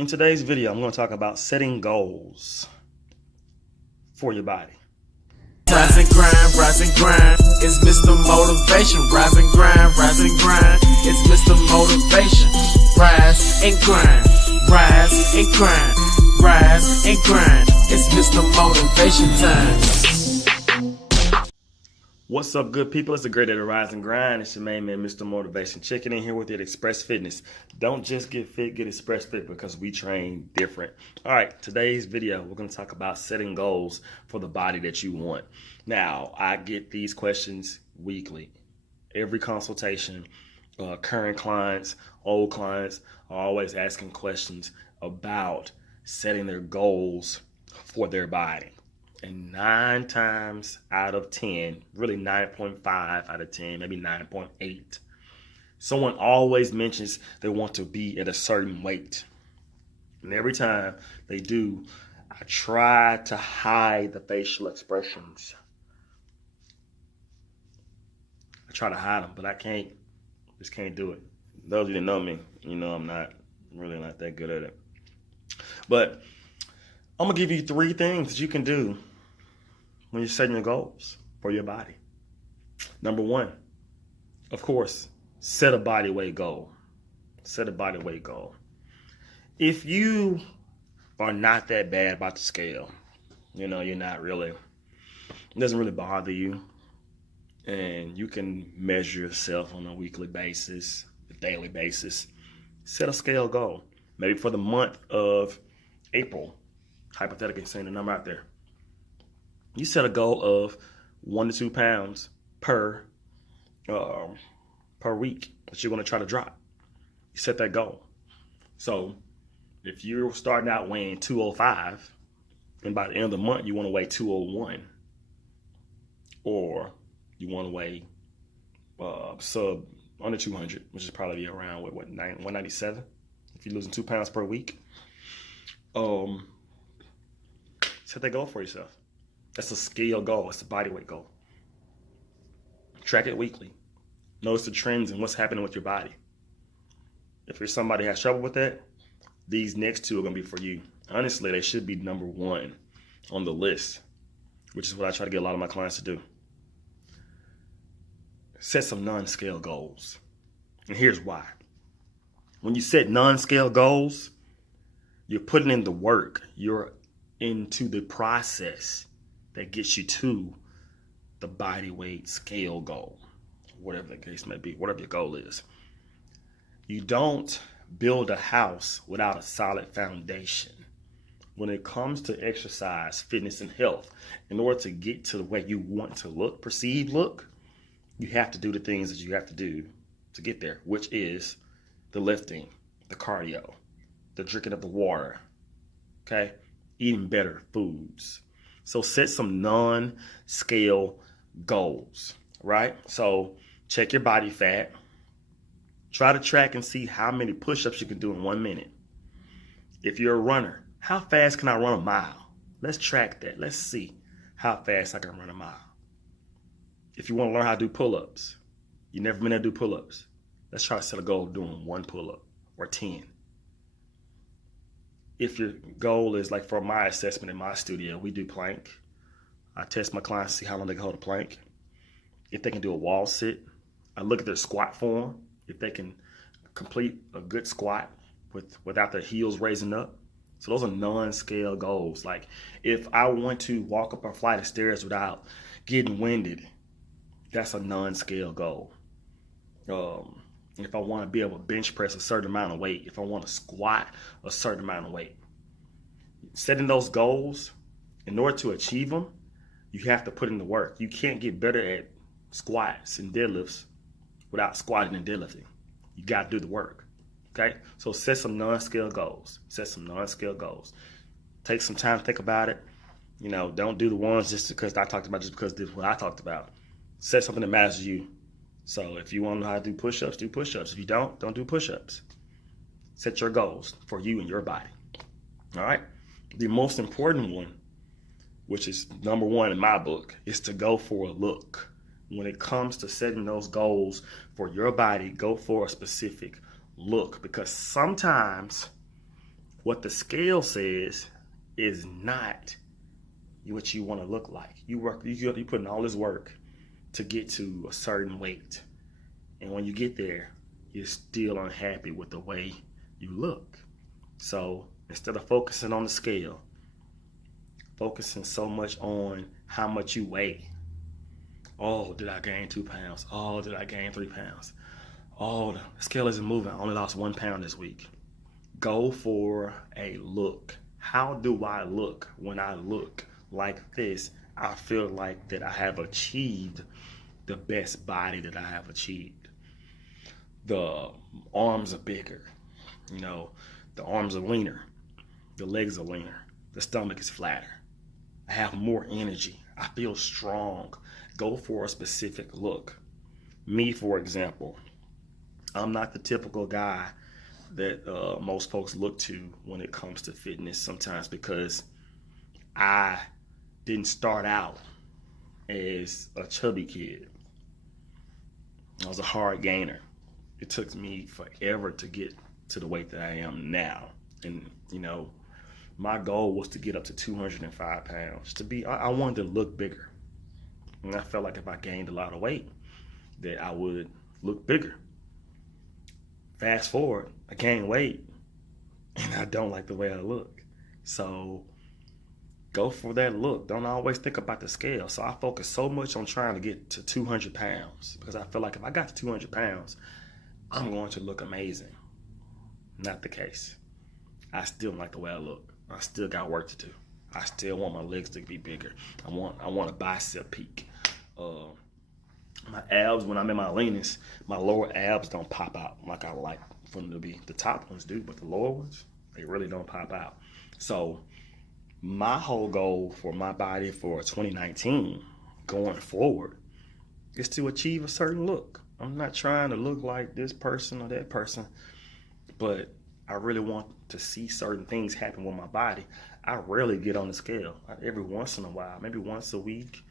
In today's video, I'm going to talk about setting goals for your body. Rise and grind, it's Mr. Motivation. Rise and grind, it's Mr. Motivation. Rise and grind, rise and grind, rise and grind, it's Mr. Motivation time. What's up, good people? It's the great day to rise and grind. It's your main man, Mr. Motivation. Checking in here with you at Express Fitness. Don't just get fit, get Express Fit, because we train different. All right, today's video, we're going to talk about setting goals for the body that you want. Now, I get these questions weekly. Every consultation, current clients, old clients are always asking questions about setting their goals for their body. And 9 times out of 10, really 9.5 out of 10, maybe 9.8, someone always mentions they want to be at a certain weight. And every time they do, I try to hide the facial expressions. I try to hide them, but I can't. Just can't do it. Those of you that know me, you know I'm really not that good at it. But I'm going to give you 3 things that you can do when you're setting your goals for your body. Number 1, of course, set a body weight goal. Set a body weight goal. If you are not that bad about the scale, you're not really, it doesn't really bother you, and you can measure yourself on a weekly basis, a daily basis, set a scale goal. Maybe for the month of April, hypothetically saying the number out there, you set a goal of 1 to 2 pounds per week that you're going to try to drop. You set that goal. So if you're starting out weighing 205, and by the end of the month you want to weigh 201, or you want to weigh sub under 200, which is probably around 197, if you're losing 2 pounds per week, set that goal for yourself. That's a scale goal. It's a body weight goal. Track it weekly. Notice the trends and what's happening with your body. If you're somebody who has trouble with that, these next 2 are going to be for you. Honestly, they should be number 1 on the list, which is what I try to get a lot of my clients to do. Set some non-scale goals. And here's why. When you set non-scale goals, you're putting in the work. You're into the process that gets you to the body weight scale goal, whatever the case may be, whatever your goal is. You don't build a house without a solid foundation. When it comes to exercise, fitness, and health, in order to get to the way you want to look, perceived look, you have to do the things that you have to do to get there, which is the lifting, the cardio, the drinking of the water, okay? Eating better foods. So set some non-scale goals, right? So check your body fat. Try to track and see how many push-ups you can do in 1 minute. If you're a runner, how fast can I run a mile? Let's track that. Let's see how fast I can run a mile. If you want to learn how to do pull-ups, you've never been able to do pull-ups, let's try to set a goal of doing 1 pull-up or 10. If your goal is, like for my assessment in my studio, we do plank. I test my clients to see how long they can hold a plank. If they can do a wall sit, I look at their squat form. If they can complete a good squat without their heels raising up. So those are non-scale goals. Like if I want to walk up a flight of stairs without getting winded, that's a non-scale goal. If I want to be able to bench press a certain amount of weight, if I want to squat a certain amount of weight, setting those goals, in order to achieve them, you have to put in the work. You can't get better at squats and deadlifts without squatting and deadlifting. You got to do the work, okay? So set some non-scale goals. Set some non-scale goals. Take some time to think about it. Don't do the ones just because I talked about, just because this is what I talked about. Set something that matters to you. So if you want to know how to do push-ups, do push-ups. If you don't do push-ups. Set your goals for you and your body. All right? The most important one, which is number 1 in my book, is to go for a look. When it comes to setting those goals for your body, go for a specific look. Because sometimes What the scale says is not what you want to look like. You put in all this work to get to a certain weight. And when you get there, you're still unhappy with the way you look. So instead of focusing on the scale, focusing so much on how much you weigh. Oh, did I gain 2 pounds? Oh, did I gain 3 pounds? Oh, the scale isn't moving. I only lost 1 pound this week. Go for a look. How do I look? When I look like this, I feel like that I have achieved the best body that I have achieved. The arms are bigger. You know, the arms are leaner. The legs are leaner. The stomach is flatter. I have more energy. I feel strong. Go for a specific look. Me, for example, I'm not the typical guy that most folks look to when it comes to fitness sometimes, because I didn't start out as a chubby kid. I was a hard gainer. It took me forever to get to the weight that I am now. And, you know, my goal was to get up to 205 pounds. I wanted to look bigger. And I felt like if I gained a lot of weight, that I would look bigger. Fast forward, I gained weight, and I don't like the way I look. So go for that look. Don't always think about the scale. So I focus so much on trying to get to 200 pounds because I feel like if I got to 200 pounds, I'm going to look amazing. Not the case. I still don't like the way I look. I still got work to do. I still want my legs to be bigger. I want a bicep peak. My abs, when I'm in my leanest, my lower abs don't pop out like I like for them to be. The top ones do, but the lower ones, they really don't pop out. So my whole goal for my body for 2019 going forward is to achieve a certain look. I'm not trying to look like this person or that person, but I really want to see certain things happen with my body. I rarely get on the scale. Every once in a while, maybe once a week,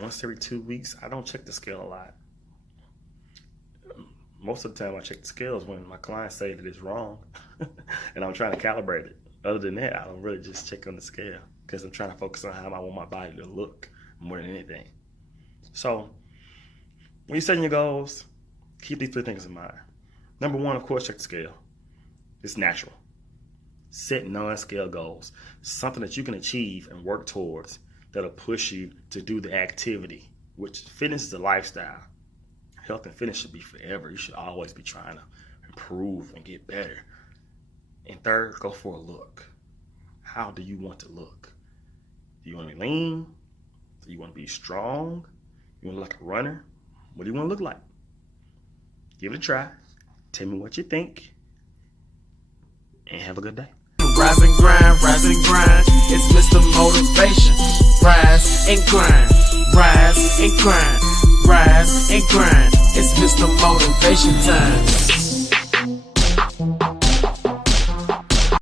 once every 2 weeks. I don't check the scale a lot. Most of the time I check the scales when my clients say that it's wrong and I'm trying to calibrate it. Other than that, I don't really just check on the scale because I'm trying to focus on how I want my body to look more than anything. So when you're setting your goals, keep these 3 things in mind. Number 1, of course, check the scale. It's natural. Set non-scale goals, something that you can achieve and work towards that'll push you to do the activity, which fitness is a lifestyle. Health and fitness should be forever. You should always be trying to improve and get better. And 3rd, go for a look. How do you want to look? Do you want to be lean? Do you want to be strong? You want to look like a runner? What do you want to look like? Give it a try. Tell me what you think. And have a good day. Rise and grind, rise and grind. It's Mr. Motivation. Rise and grind, rise and grind, rise and grind. It's Mr. Motivation time.